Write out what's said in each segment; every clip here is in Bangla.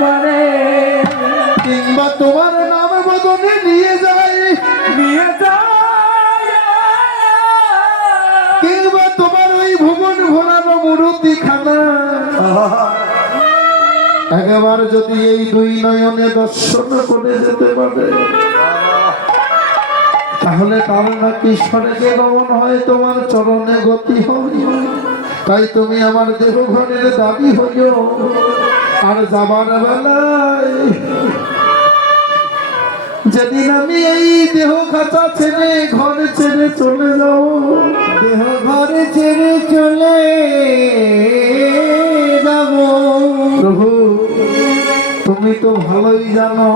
পারে, কিংবা তোমার নাম বদনে নিয়ে যায়, কিংবা তোমার ওই ভুবন ভোলানো মূর্তি খানা একবার যদি এই দুই নয়নে দর্শন করে যেতে পারে, তাহলে তার নাকি স্বর্গে গমন হয়, তোমার চরণে গতি হয়। তাই তুমি আমার দেহ ঘরের দাবি হইও, আর যাবার বেলায় যেদিন আমি এই দেহ খাঁচা ছেড়ে ঘর ছেড়ে চলে যাও, দেহ ঘরে ছেড়ে চলে যাব, প্রভু তুমি তো ভালোই জানো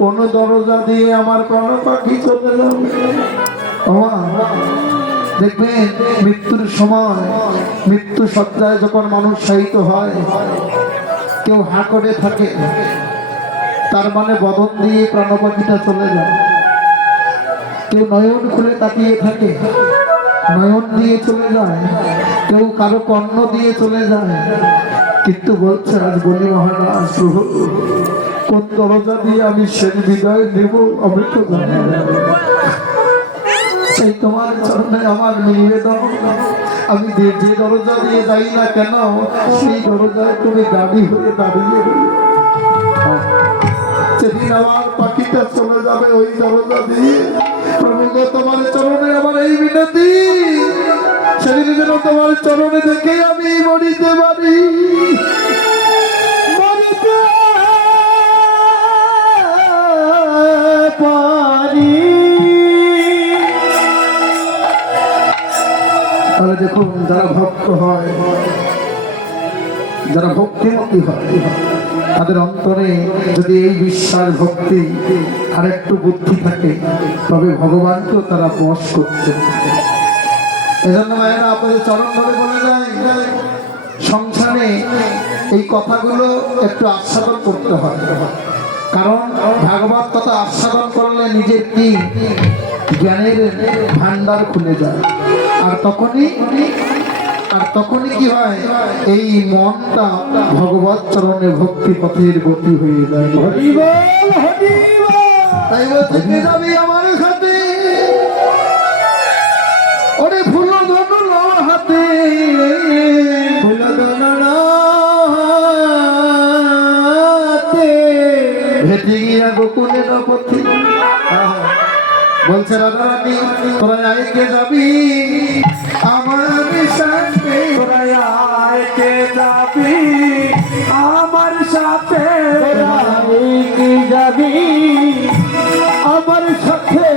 কোন দরজা দিয়ে আমার প্রাণ পাখি চলে যাবে। দেখবেন মৃত্যুর সময়, মৃত্যু সজ্জায় যখন মানুষ শায়িত হয়, কেউ হা করে থাকে, তার মানে বদন দিয়ে প্রাণ পাখিটা চলে যায়। কেউ নয়ন খুলে তাকিয়ে থাকে, নয়ন দিয়ে চলে যায়। কেউ কারো কর্ণ দিয়ে চলে যায়। কিন্তু বলছে আজ বলি মহারাজ, প্রভু কোন দরজা দিয়ে আমি শেষ বিদায় নেব আমি তো জানি না। সেই তোমার চরণে আমার নিবেদন, আমি যে দরজা দিয়ে যাই না কেন, সেই দরজায় তুমি দাবি হয়ে দাঁড়িয়ে রইল। সেদিন আমার পাখিটা চলে যাবে ওই দরজা দিয়ে। প্রভু গো, তোমার চরণে আমার এই বিনতি, সেদিন যেন তোমার চরণে দেখে আমি মরিতে পারি। তাহলে দেখুন, যারা ভক্ত হয়, যারা ভক্তিমতী হয়, তাদের অন্তরে যদি এই বিশ্বাস ভক্তি আর একটু বুদ্ধি থাকে, তবে ভগবানকেও তারা বশ করতে। এজন্য মায়েরা আপনাদের চরণ ধরে বলে যায়, সংসারে এই কথাগুলো একটু আস্বাদন করতে হয়। কারণ ভাগবত কথা আস্বাদন করলে নিজের কি জ্ঞানের ভান্ডার খুলে যায়। আর তখনই কি হয়, এই মনটা ভগবত চরণে ভক্তি পথের গতি হয়ে যায়। তাই থেকে যাবি আমার সাথে, ওরে ফুল ধনু লওয়ার হাতে, ফুল ধনু হাতে ভেটে গিয়া গোকুলে নপথি। বলছে রাধা রানী, তোরা আইকে যাবি আমার সাথে, তোরা আইকে যাবি আমার সাথে, আইকে যাবি আমার সাথে,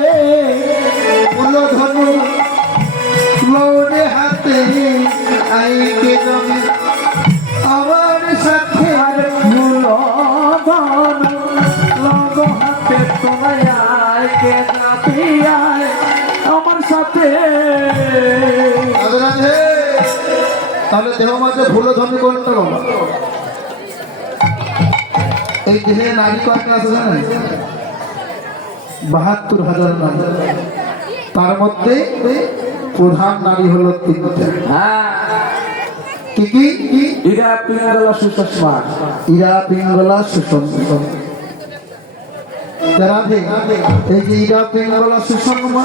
ফুল ধনু লওয়ার হাতে আইকে যাবি আমার সাথে, আর ফুল ধনু লওয়ার হাতে, তোরা আইকে যাবি আমার সাথে। তাহলে দেহ মাঝে ভুল ধনী কোনটা বাবা? এই দেহে নারী কয়েকটা আছে জানেন? ৭২,০০০ নারী। তার মধ্যে প্রধান নারী হলো ৩টা। কি কি? ইরা পিঙ্গলা সুষমা, ইরা পিঙ্গলা সুষমা। এই যে ইরা পিঙ্গলা সুষমা,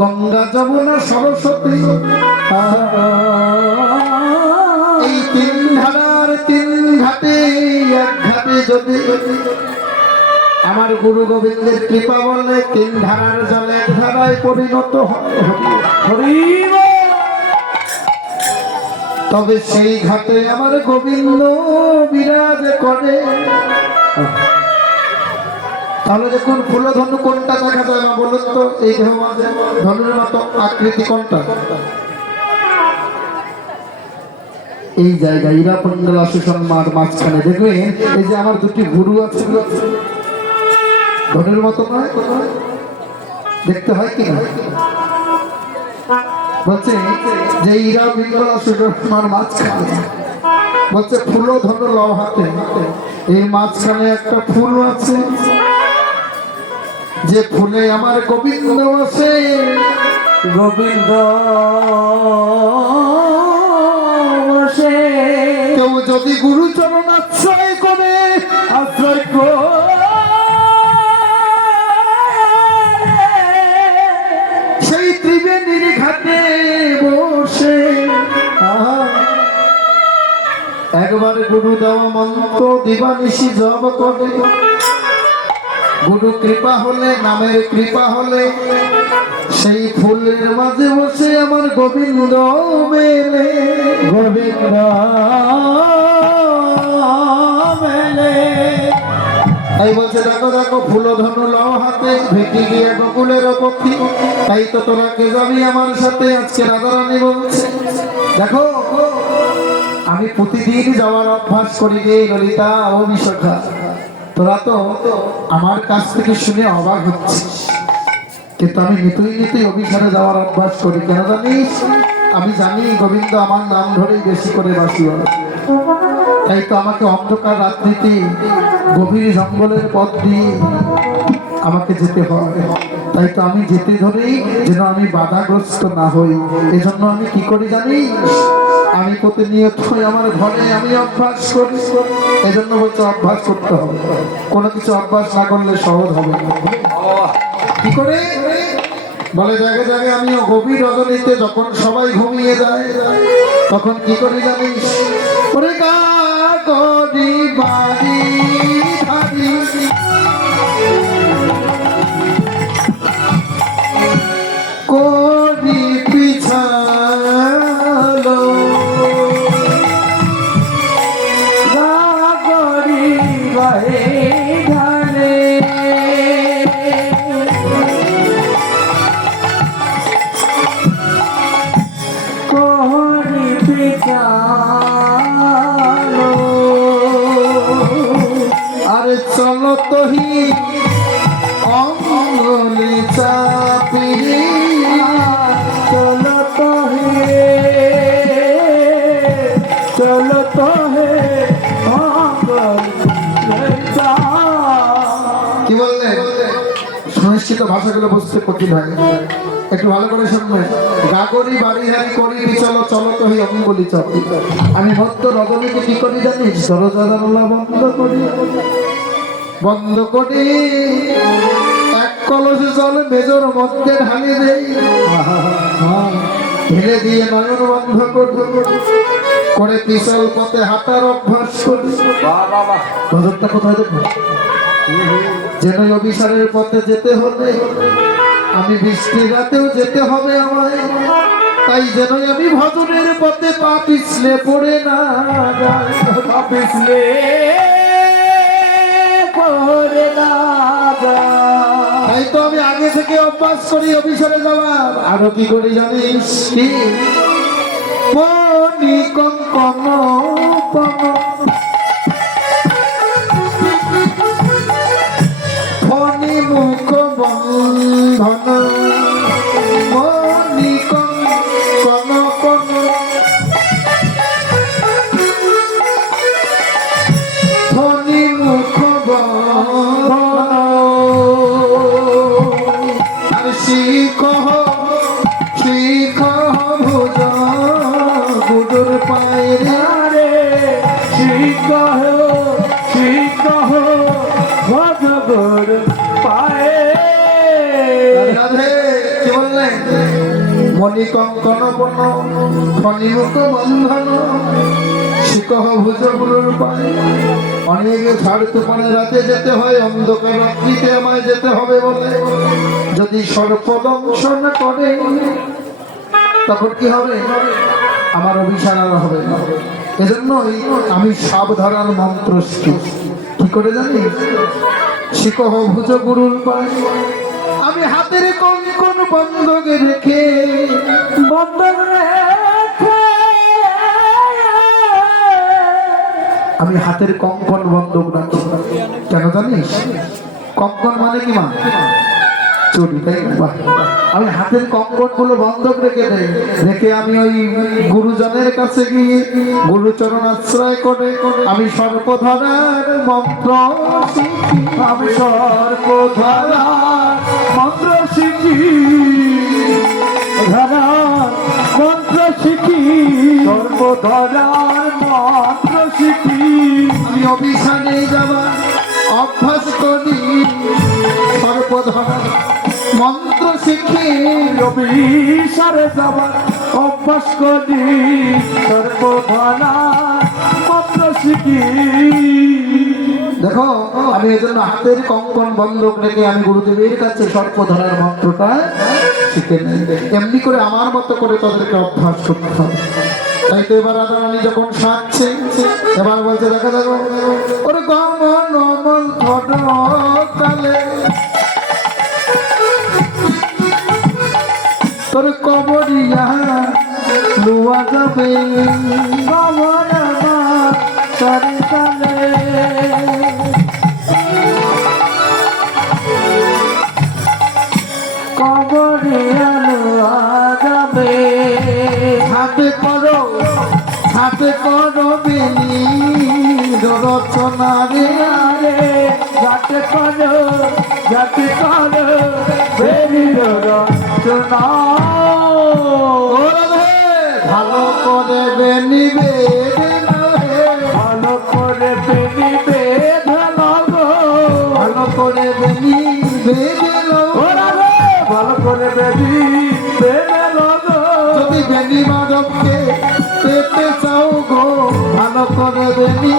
গঙ্গা যমুনা সরস্বতী, এই ৩ ধারার ৩ ঘাটে এক ঘাটে যদি আমার গুরু গোবিন্দের কৃপা বলে ৩ ধারার জলে এক ধারায় পরিণত হয়, তবে সেই ঘাটে আমার গোবিন্দ বিরাজ করে। তাহলে দেখুন, ফুল ধনু কোনটা দেখা যায় না বলুন তো? এই দেহ মাঝে ধনুর মতো আকৃতি কোনটা? এই জায়গায় ইরা পিঙ্গলা সুষমার মাঝখানে দেখবেন এই যে আমার দুটি গুরু আছে, ধনুর মতো নয়, দেখতে হয় কি না? বলছে যে ইরা পিঙ্গলা সুষমার মাঝখানে, বলছে ফুল ধনু লও হাতে, এই মাঝখানে একটা ফুল আছে, যে ফুলে আমার গোবিন্দ আছে, গোবিন্দ যদি গুরুচরণ আশ্রয় করে আশ্রয় করে সেই ত্রিবেণীর ঘাটে বসে একবার গুরু দেওয়া মন্ত্র দিবানিশি জপ করে, গুরু কৃপা হলে, নামের কৃপা হলে সেই ফুলের মাঝে বসে আমার গোবিন্দ মেলে, গোবিন্দ মেলে। তাই বলছে দেখো দেখো ফুল ধনু লও হাতে, ভেটি গিয়ে গোকুলের পক্ষী, তাই তো তোরা কে যাবি আমার সাথে। আজকে রাধারানী বলছে দেখো আমি প্রতিদিন যাওয়ার অভ্যাস করি রে ললিতা ও বিশাখা, তোরা তো আমার কাছ থেকে শুনে অবাক হচ্ছিস, কিন্তু আমি নিতই অভিসারে যাওয়ার অভ্যাস করি। কেন জানিস? আমি জানি গোবিন্দ আমার নাম ধরেই বেশি করে বাসি বলে, তাই তো আমাকে অন্ধকার রাত্রিতে গভীর জঙ্গলের পথ দিয়ে আমাকে যেতে হয়। তাই তো আমি যেতে ধরেই যেন আমি বাধাগ্রস্ত না হই, এজন্য আমি কি করি জানিস? আমি প্রতিনিয়ত আমার ঘরে আমি অভ্যাস করি। এজন্য বলছে অভ্যাস করতে হবে, কোনো কিছু অভ্যাস না করলে সহজ হবে না। কি করে বলে জায়গায় জায়গায় আমিও গভীর রজনীতে যখন সবাই ঘুমিয়ে যায় তখন কি করি জানিস? ওরে গা গরি বাড়ি ভারি করি পিছালো গাগরি বাহে ঢালে কোহরি পিছালো। আরে চলো তোহি অঙ্গলে চাপিয়ে চলো তো হে চলো তো হে কি বললে? সুনিশ্চিত ভাষাগুলো বুঝতে কঠিন হয়, একটু ভালো করে শুনবে। গাগরি বাড়ি হারি করি চলো চলো তো আমি বলি চল। আমি মধ্য রজনীকে কি করি জানিস? দরজা জানালা বন্ধ করি, বন্ধ করি এক কলসে জল মেজর মধ্যে ঢালি দেই, ঢেলে দিয়ে নয়ন বন্ধ করে পিছল পথে হাঁটার অভ্যাস করি। নজরটা কোথায় দেখো? যেন অভিসারের পথে যেতে হলে আমি বৃষ্টির রাতেও যেতে হবে আমায়, তাই যেন আমি ভজনের পথে পা পিছলে পড়ে না যাই, পা পিছলে পড়ে না যায়। তাই তো আমি আগে থেকে অভ্যাস করি অভিসারে যাওয়ার। আরো কি করি জানিস? কি মনি কঙ্কন ফণি মুখ বন্ধন, মনি কঙ্কন ফণি মুখ বন্ধন, আর শিখ ভোজ গুডুর পায়রে রে শিখ ভজগর পায়ে। রাধে কি বললেন? মণি কঙ্কন বন ফণিমুখ বন্ধন শিকহ ভুজ গুরুর পায়ে। অনেকে ঝাড় তুফানে রাতে যেতে হয়, অন্ধকার রাত্রিতে আমায় যেতে হবে বলে যদি সর্পদংশন করে তখন কি হবে? আমার অভিশাপ আর হবে না। এজন্যই আমি সাবধান মন্ত্র শিখি। কি করে জানি? শিকহ ভুজ গুরুর পায়ে আমি হাতের কঙ্কন বন্ধকে রেখে বন্ধন রেখে আমি হাতের কঙ্কন বন্ধক রাখি। কেন জানিস? কঙ্কন মানে কি মা? চুরি, তাই না? বাহ। আমি হাতের কঙ্কন গুলো বন্ধক রেখে দেই, রেখে আমি ওই গুরুজনের কাছে গিয়ে গুরুচরণ আশ্রয় করে আমি সর্বধারার মন্ত্র শিখি। আমি সর্বধারার মন্ত্র শিখি, ধারার মন্ত্র শিখি, সর্বধারার মন্ত্র শিখি আমি অভিশানে যাবার অভ্যাস করি সর্বধরা মন্ত্র শিখি অভিসারে যাবার অভ্যাস করি সর্বভালা মন্ত্র শিখি। দেখো আমি এই জন্য হাতের কঙ্কন বন্ধক রেখে আমি গুরুদেবের কাছে সর্পধরার মন্ত্রটা শিখে নেই। এমনি করে আমার মতো করে তাদেরকে অভ্যাস করতে হবে। তাই তো এবার রাধারানী যখন সাজছে এবার বলছে দেখা দেখো ওরে গমন নমন কালে তোর কবরিয়া লুয়া যাবে কবর আমার সরে চলে কবরে আলো যাবে হাতে করো বেনি রচনা রে আরে যাতে করো বেরি রচনা ও রাধে ভালো করে বেনি ভালো করে বেনি বেঁধলো গো ভালো করে বেনি বেদলো ওরা রে ভালো করে বেনি বেঁধলো গো যদি বেনি মাধবকে পেতে চাও গো ভালো করে বেনি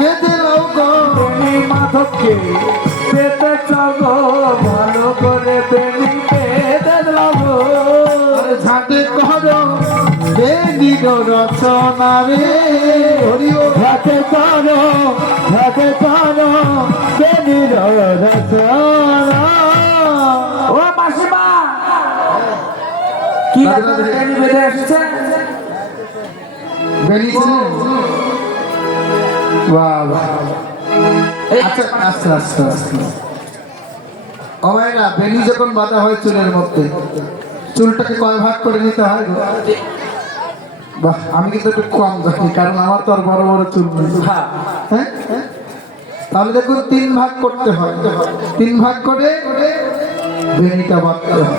বেদলো গো বেনি মাধবকে পেতে চাগো ভালো করে বেনি বেঁধলো গো আরে ঝাঁটে করো বেনি রচনা রে হরিও হাতে করো বেনি রচনা ও মাসিমা কি রাধে আপনাদের রাধে। বেনি বেঁধে এসেছে বেনি ছিলেন বাহ বাহ আচ্ছা আস্তে আস্তে আস্তে ও ভাইরা বেনি যখন বাঁধা হয় চুলের মধ্যে চুলটাকে কয় ভাগ করে নিতে হয় গো? বাহ আমি কিন্তু একটু কম জানি কারণ আমার তো আর বড় বড় চুল নেই হ্যাঁ হ্যাঁ হ্যাঁ? তাহলে দেখুন 3 ভাগ করতে হয় 3 ভাগ করে বেনিটা বাঁধতে হয়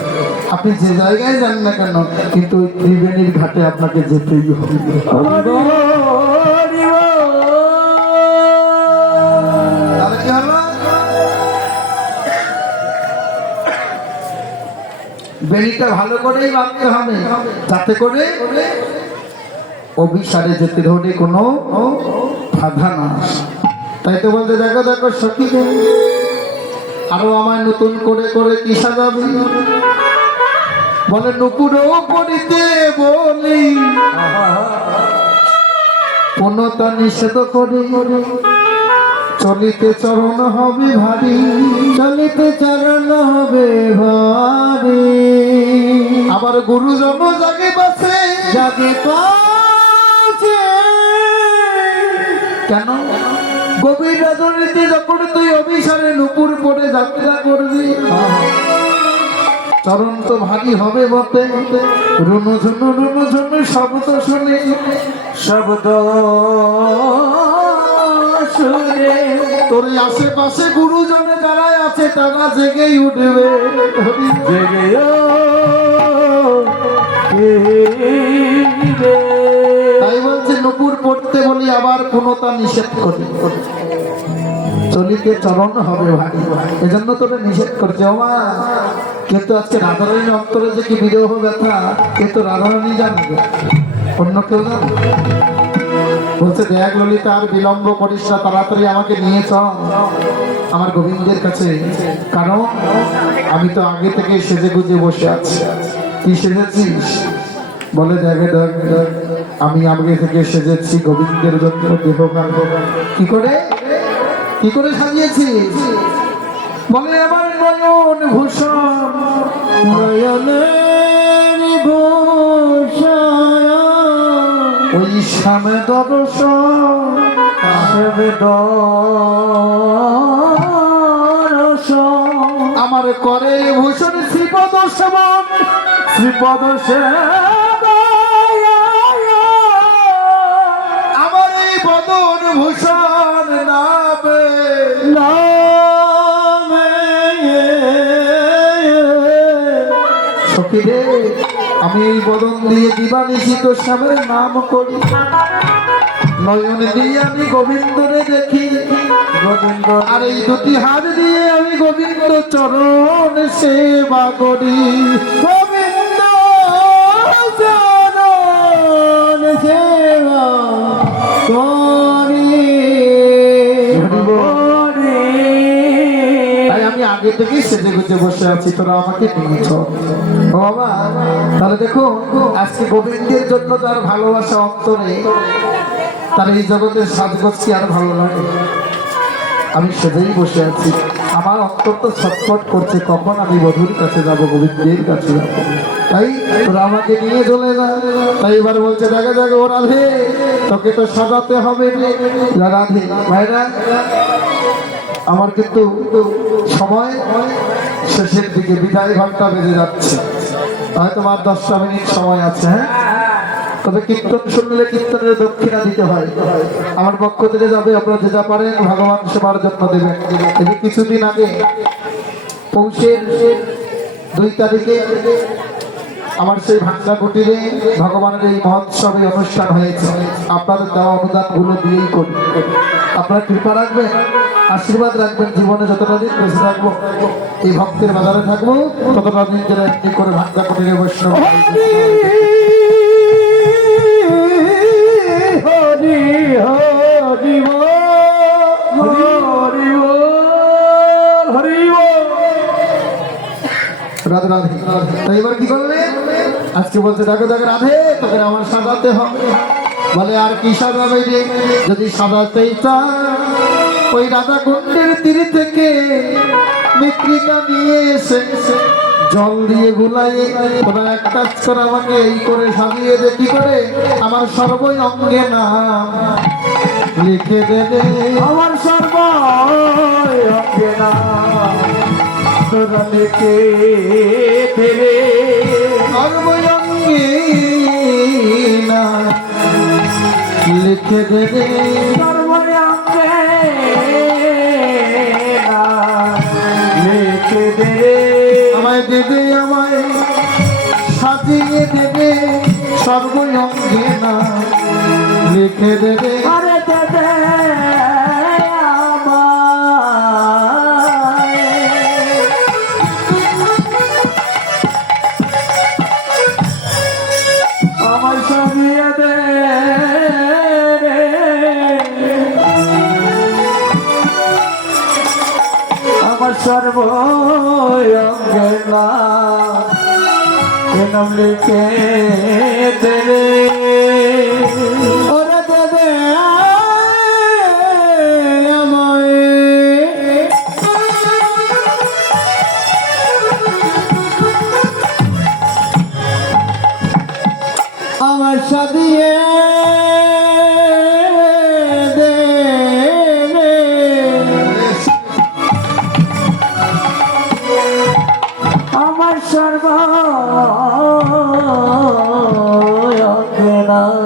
আপনি যে জায়গায় যান না কেন কিন্তু ওই ত্রিবেণীর ঘাটে আপনাকে যেতেই হবে তাহলে কি হলো বেনিটা ভালো করেই বাঁধতে হবে যাতে করে অভিসারে যেতে ধরে কোনো বাধা না আসে। তাই তো বলতে দেখো দেখো সখী আরো আমায় নতুন করে করে কি সাজাবি বলে নুপুরও পড়িতে বলি পূর্ণতা নিষেধ করে চলিতে চরণ হবে ভারী চলিতে চরণ হবে ভারী আবার গুরুজন জাগে পাশে জাগে পাশে কেন গভীর রাজনীতি যখন তুই অভিসারে নুপুর পরে যাত্রা করবি চরণ তো ভারী হবে বটে রুনু ঝুনু শব্দ শুনে শব্দ শুনে তোর আশেপাশে গুরুজনে যারা আছে তারা জেগেই উঠবে জেগে তাই বলছে নুপুর পড়তে বলি আবার পূর্ণতা নিষেধ করি চলিতে চরণ হবে ভাই এজন্য তোকে নিষেধ করছে ও মা কিন্তু আজকে রাধারানীর অন্তরে যে কি বিরহ ব্যথা কিন্তু রাধারানী জানবে অন্য কেউ জানবে বলছে দেখ ললিতা আর বিলম্ব করিস না তাড়াতাড়ি আমাকে নিয়ে চল আমার গোবিন্দের কাছে কারণ আমি তো আগে থেকে সেজে গুজে বসে আছি কি সেজেছিস বলে দেখে দেখ দেখ, আমি আগে থেকে সেজেছি গোবিন্দের জন্য দেহ কাণ্ড কি করে সাজিয়েছি বলে আমার নয়ন ভূষণ নয়নের ভূষণ ওই শ্যামে দর্শন আমার করে ভূষণ শ্রীপদ সমান শ্রীপদ আমার এই বদন ভূষণ নামে সখী রে আমি এই বদন দিয়ে দিবানিশি তোর শ্যামের নাম করি নয়ন দিয়ে আমি গোবিন্দরে দেখি, গোবিন্দ আর এই দুটি হাত দিয়ে আমি গোবিন্দ চরণ সেবা করি। গোবিন্দ চরণ সেবা করি। তাই আমি আগে থেকেই সেজে গুজে বসে আছি, তোরা আমাকে নিয়েছ। ও বাবা, তাহলে দেখো আজকে গোবিন্দের জন্য তার ভালোবাসা অন্তরে, তার এই জগতের সাজগোজ কি আর ভালো লাগে? আমি সেজেই বসে আছি, আমার অন্তর তো ছটফট করছে, কখন আমি বধুর কাছে যাব, গোবিন্দের কাছে যাব। তাই তোরা আমাকে নিয়ে চলে যা। তাই এবার বলছে, দেখে দেখে ও রাধে, তোকে তো সাজাতে হবে রে। রাধে ভাইরা, আমার কিন্তু সময় শেষের দিকে, বিদায় ঘন্টা বেজে যাচ্ছে, হয়তো আর 10টা মিনিট সময় আছে। হ্যাঁ, তবে কীর্তন শুনলে কীর্তনের দক্ষিণা দিতে হয়। আমার পক্ষ থেকে যাবে, আপনারা যে যা পারেন ভগবান সেবার জন্য দেবেন। এই যে কিছুদিন আগে পৌষের 2 তারিখে আমার সেই ভাঙ্গা কুটিরে ভগবানের এই মহোৎসবে অনুষ্ঠান হয়েছে। আপনাদের দেওয়া অনুদানগুলো দিয়েই করি। আপনারা কৃপা রাখবেন, আশীর্বাদ রাখবেন, জীবনে যতটা দিন বেঁচে থাকবো, এই ভক্তের বাজারে থাকবো, ততটা দিন যেন এমনি করে ভাঙ্গা কুটিরে বৈষ্ণব। হরি হরি হরি হরি রাধে রাধে। তো এবার কি করলে? আজকে বলছে, দেখো দেখো রাধে, তোকে আমার সাজাতে হবে। বলে আর কি সাজাবে রে? যদি সাজাতেই চায়, ওই রাধা কুণ্ডের তীর থেকে বিক্রিকা নিয়ে এসে জল দিয়ে গুলাই, তোরা এক কাজ করে আমাকে এই করে সাজিয়ে দে। কি করে? আমার সর্বই অঙ্গে নাম লিখে দেবে। আমার সর্বই অঙ্গে নাম তোরা লিখে দেবে। সর্বই অঙ্গে নাম লিখে দেবে। সর্বই অঙ্গে নাম লিখে দেবে। আমায় দেবে, আমায় সাজিয়ে দেবে, সর্বই অঙ্গে নাম লিখে দেবে। আরে দেবে আমায় সাজিয়ে দে রে। আমার সর্বঙ্গে নাম লিখে দে রে। ওরে দেবে আমায় আমার সাজিয়ে দে রে। আমার সর্বঙ্গে নাম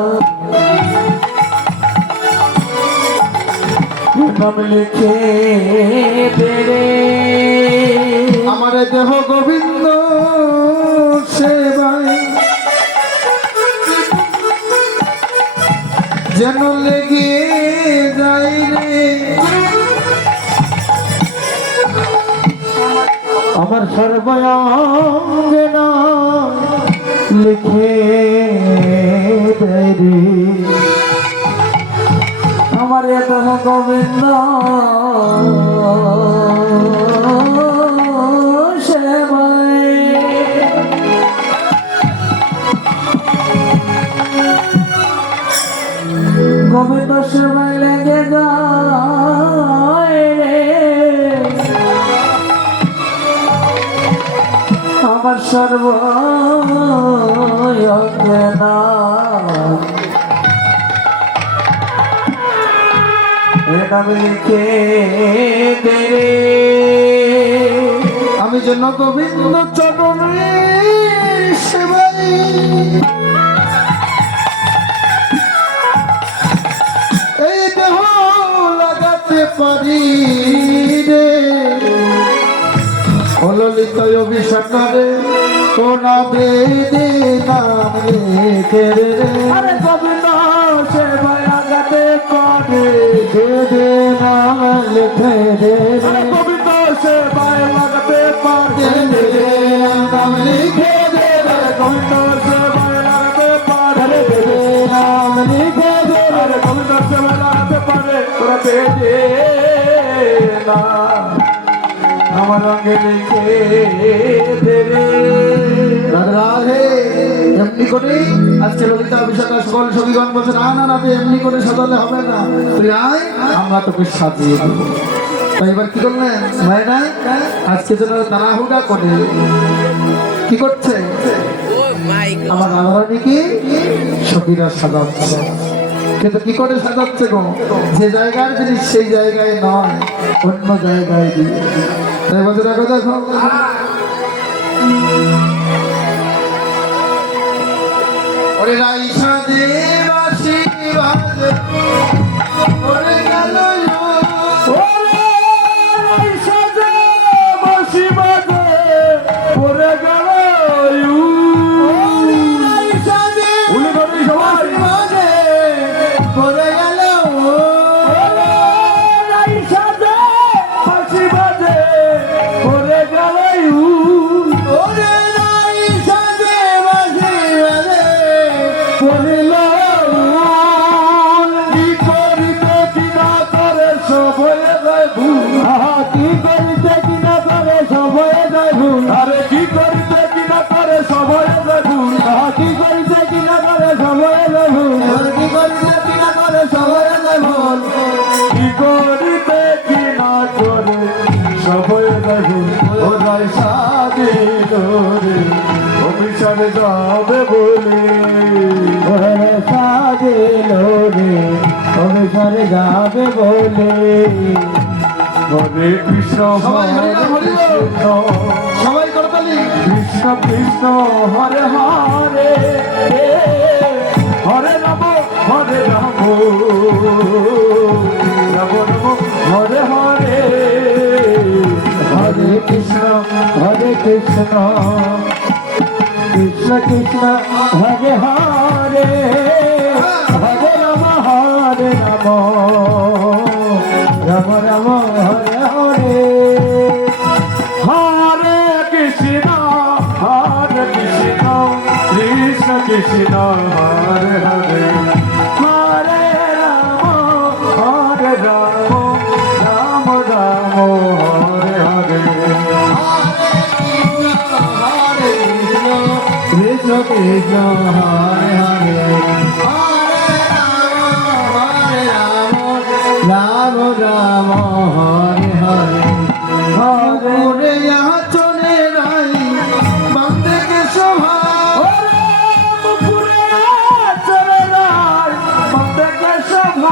লিখে দে রে। আমার দেহ গোবিন্দ সেবায় যেন লেগে যাই রে। আমার সর্বঙ্গে নাম লিখে দে রে। আমার এত গোবিন্দ সেবায় গোবিন্দ সেবায় লেগে যায় রে। আমার সর্বঙ্গে নাম লিখে দে রে। আমি যেন গোবিন্দ চরণে সেবাই এই দেহ লাগাতে পারি রে। ললিত অভিষেকারে কোনা বেদে নাম রেখে রে। আরে গোবিন্দ সেবায় লাগাতে বেঁধে না আমার রঙে লিখে দেবে রাধে এমনি করে আজকে ললিতা বিশাখা সকল সখীগণ বলছে না না না তুই এমনি করে সাজালে হবে না, তুই আয় আমরা তোকে সাজিয়ে দেবো। তাই এবার কি করলেন ভাইরা আজকে যেন তাড়াহুড়া করে কি করছে আমার রাধারানীকে সখীরা সাজাচ্ছে, কিন্তু কি করে সাজাচ্ছে গো, যে জায়গার জিনিস সেই জায়গায় নয় অন্য জায়গায় দিয়ে। তাই বলছে দেখো দেখো ওরে রাইসা দে বাসি বাজে ওরে গেল ওরে রাইসা দে বাঁশি বাজে পড়ে গেল রাইসা দে উলি ধরবি সবাই বাজে পড়ে গেল ওরে রাইসা দে বাঁশি বাজে পড়ে গেল ওরে রাইসা দে বাসি বাজে বলিল কি করিতে কিনা করে সবয়ে যায় ভুল কি করিতে কিনা করে সবয়ে যায় ভুল আরে কি করিতে কিনা করে সবয়ে যায় ভুল কি করিতে কিনা করে সবয়ে যায় ভুল কি করিতে কিনা করে সবাই যায় ভুল কি করিতে কিনা করে সবয়ে যায় ভুল ও যাই সাদিল রে অভিশানে যাবে বলে সাজিল রে অভিশানে যাবে বলে হরে কৃষ্ণ সবাই হরে নাম হরি বল। সবাই করতালি কৃষ্ণ কৃষ্ণ হরে হরে হরে রাম হরে রাম রাম রাম হরে হরে হরে কৃষ্ণ কৃষ্ণ কৃষ্ণ হরে হরে হরে রাম রাম রাম হরে হরে হরে কৃষ্ণ কৃষ্ণ কৃষ্ণ হরে হরে হরে রাম রাম রাম হরে হরে কৃষ্ণ কৃষ্ণ হরে হরে রাম রাম হরে হরে ওরে यहाँ चले राई बंदे के शोभा ओरे यहाँ चले राई बंदे के शोभा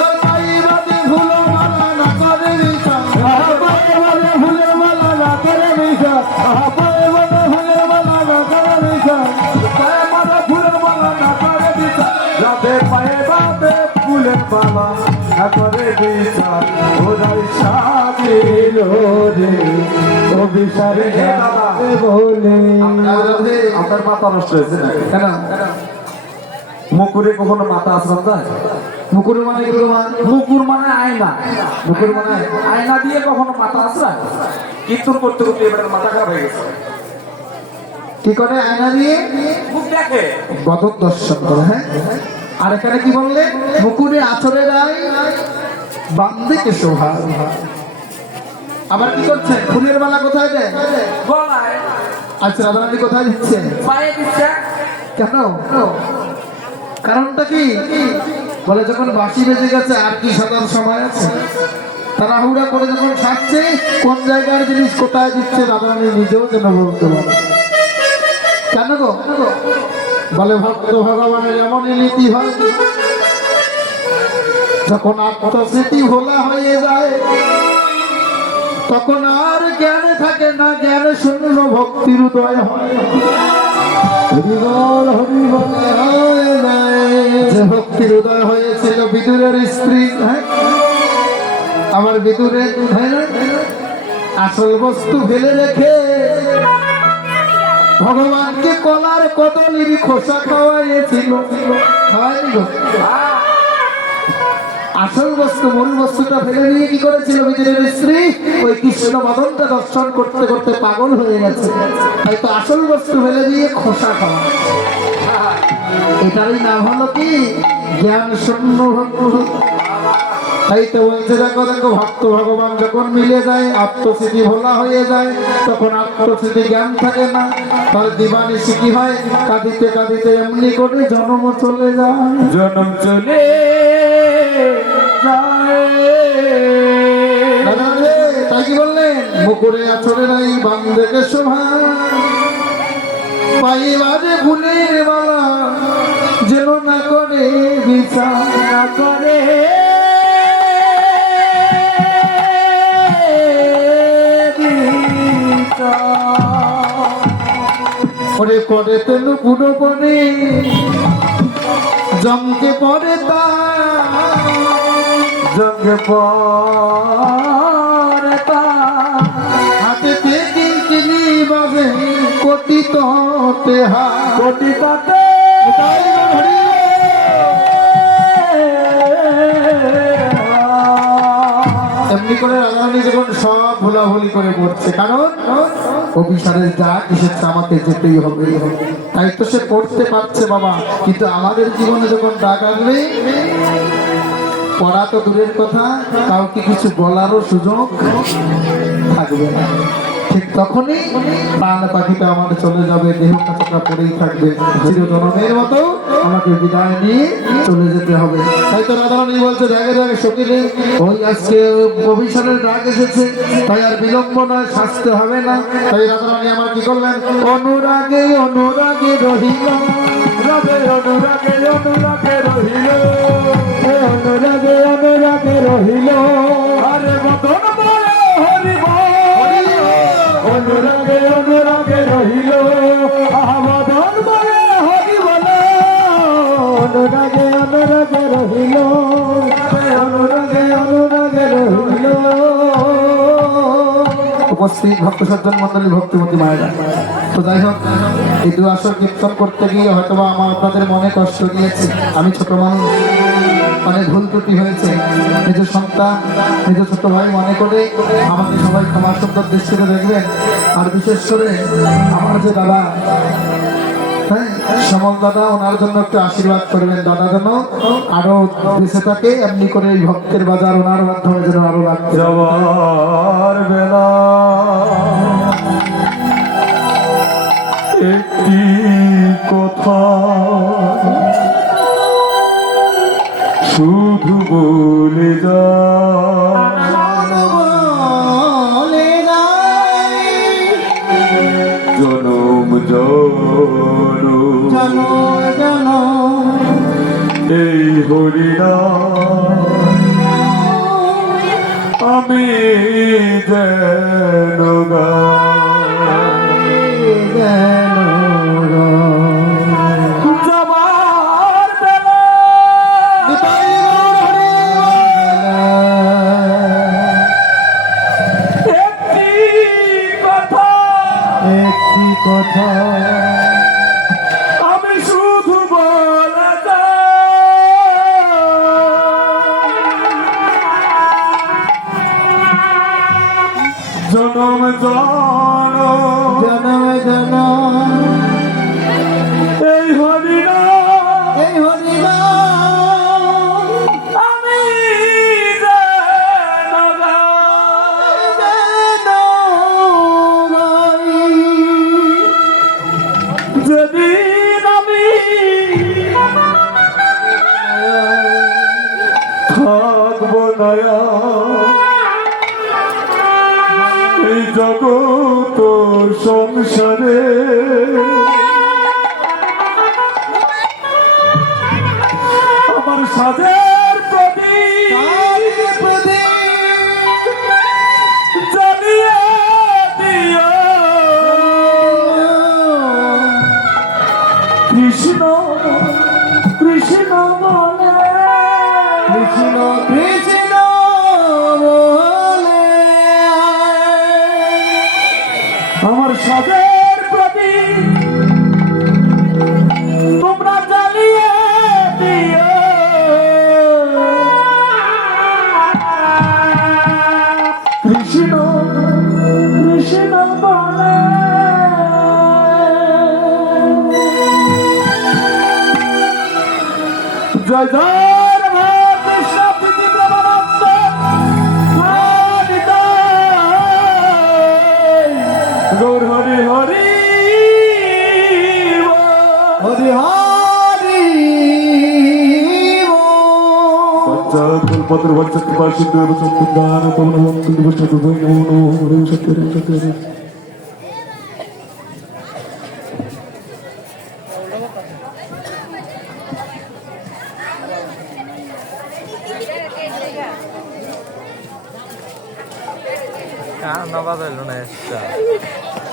राई बाते भूलो माला ना करे ফুলের বাবা করে বিচার ওরাই সাজিল রে অভিসারে বলে আপনার মাথা নষ্ট হয়েছে না কেন মুকুরে কখনো মাথা আসলাম যায়? মুকুর মানে কি মুকুর মানে আয়না, মুকুর মানে আয়না দিয়ে কখনো মাথা আসলাম? কীর্তন করতে করতে এবার মাথা খারাপ হয়ে গেছে। কি করে আয়না দিয়ে মুখ দেখে বদর দর্শন করে, হ্যাঁ। আর এখানে কি বললে মুকুরে আচরে রায় বান্ধে কে শোভা। আবার কি করছে ফুলের মালা কোথায় দেয়? গলায়, আচ্ছা রাধারানী কোথায় দিচ্ছে? পায়ে দিচ্ছে। কেন? কারণটা কি? বলে যখন বাঁশি বেজে গেছে আর কি সাজার সময় আছে, তাড়াহুড়া করে যখন ছাড়ছে কোন জায়গার জিনিস কোথায় দিচ্ছে রাধারানী নিজেও যেন বলতে পারে। কেন গো? বলে ভক্ত ভগবানের এমনই নীতি হয়, যখন আত্মস্মৃতি ভোলা হয়ে যায় তখন আর জ্ঞানে থাকে না, জ্ঞানে শূন্য ভক্তির উদয় হয়। হরিবল হরিবল হয়ে যায়। যে ভক্তির উদয় হয়েছিল বিদুরের স্ত্রী, হ্যাঁ আমার বিদুরের, হ্যাঁ না? আসল বস্তু ফেলে রেখে ভগবানকে কলার কদলির খোসা খাওয়াইছিল, খাওয়াইনি গো? আসল বস্তু মূল বস্তুটা ফেলে দিয়ে কি করেছিল বিজয়ের স্ত্রী? ওই কৃষ্ণ বদনটা দর্শন করতে করতে পাগল হয়ে গেছে। তাই তো আসল বস্তু ফেলে দিয়ে খোসা খাওয়া। এটারই নাম হলো কি জ্ঞান শূন্য ভক্ত। তাই তো বলছে দেখো দেখো ভক্ত ভগবান যখন মিলে যায় আত্মস্মৃতি ভোলা হয়ে যায়, তখন আত্মস্মৃতি জ্ঞান থাকে না। তার দিবানিশি কি হয়? কাঁদিতে কাঁদিতে এমনি করে জন্ম চলে যায়। জনম চলে দাদা রে, তাই কি বললেন? মুকুরে আছড়ে নাই বান্ধে শোভা, পাইবারে ফুলের মালা যেন না করে বিচার না করে। ওরে করে তেলু বুড়ো পরে জমকে পরে তা জঙ্গে পরে তা হাতে কিনকিনি বাজে কোটি তোতে হা কোটি তাতে এমনি করে রাধারানী যখন সব ভুলাভুলি করে পড়ছে, কারণ অভিসারের যা এসেছে আমাকে যেতেই হবে। তাই তো সে পড়তে পারছে বাবা, কিন্তু আমাদের জীবনে যখন ডাক আসবে পড়া তো দূরের কথা, কাউকে কিছু বলারও সুযোগ থাকবে না। ঠিক তখনই প্রাণ পাখিটা আমাদের চলে যাবে, দেহ কাছটা পড়েই থাকবে। চিরজনমের মতো আমাকে বিদায় নিয়ে চলে যেতে হবে। তাই তো রাধারানী বলছে জায়গায় জায়গায় সকিলে ওই আজকে অভিসারের ডাক এসেছে, তাই আর বিলম্ব নয়, শাস্তে হবে না। তাই রাধারানী আমার কি করলেন? অনুরাগে অনুরাগে রহিল রবে অনুরাগে অনুরাগে রহিল, অনুরাগে অনুরাগে রহিল আরে মদন বলে হরিব, অনুরাগে অনুরাগে রহিল, মদন বলে হরি বলে, অনুরাগে অনুরাগে রহিল অনুরাগে অনুরাগে রহিল। উপস্থিত ভক্ত সজ্জন মন্ডলী, ভক্তিমতী মায়েরা, তো যাই হোক এই দু আসর কীর্তন করতে গিয়ে হয়তোবা আমার আপনাদের মনে কষ্ট দিয়েছে। আমি ছোট মানুষ, অনেক ভুল ত্রুটি হয়েছে। নিজ সন্তান নিজ ছোট ভাই মনে করে আমাকে সবাই ক্ষমা সুন্দর দৃষ্টিতে দেখবেন। আর বিশেষ করে আমার যে দাদা, হ্যাঁ শ্যামল দাদা, ওনার জন্য একটু আশীর্বাদ করবেন। দাদা যেন আরো বেঁচে থাকে, এমনি করে এই ভক্তের বাজার ওনার মাধ্যমে যেন আরো রাখতে। যাবার বেলা একটি কথা শুধু বলে যা, জনম জনম এই হরিনা আমি যেন যাবার বেলা একটি কথা, একটি কথা আমি শুধু বলে যা, জনম জনম জনম জনম এই হরিনা এই হরিণ আমি যেন যেদিন আমি থাকবো নয়া এই জগৎ সংসারে, আমার সাজের প্রদীপ জ্বালিয়ে দিও কৃষ্ণ কৃষ্ণ বলে, কৃষ্ণ কৃষ্ণ বলে আমার সাজের প্রদীপ তোমরা জ্বালিয়ে দিও জয় জয় রাধা কৃষ্ণ প্রীতি প্রমানন্দ গৌর হরি হরি হরি হরি কল্পতর বর্ষ কৃপা সিন্ধু এবং সম্পদান পবন ভক্ত দিবস ঠাকুর নমো হরি সত্য হরি সত্য হরি নবাদ হইল না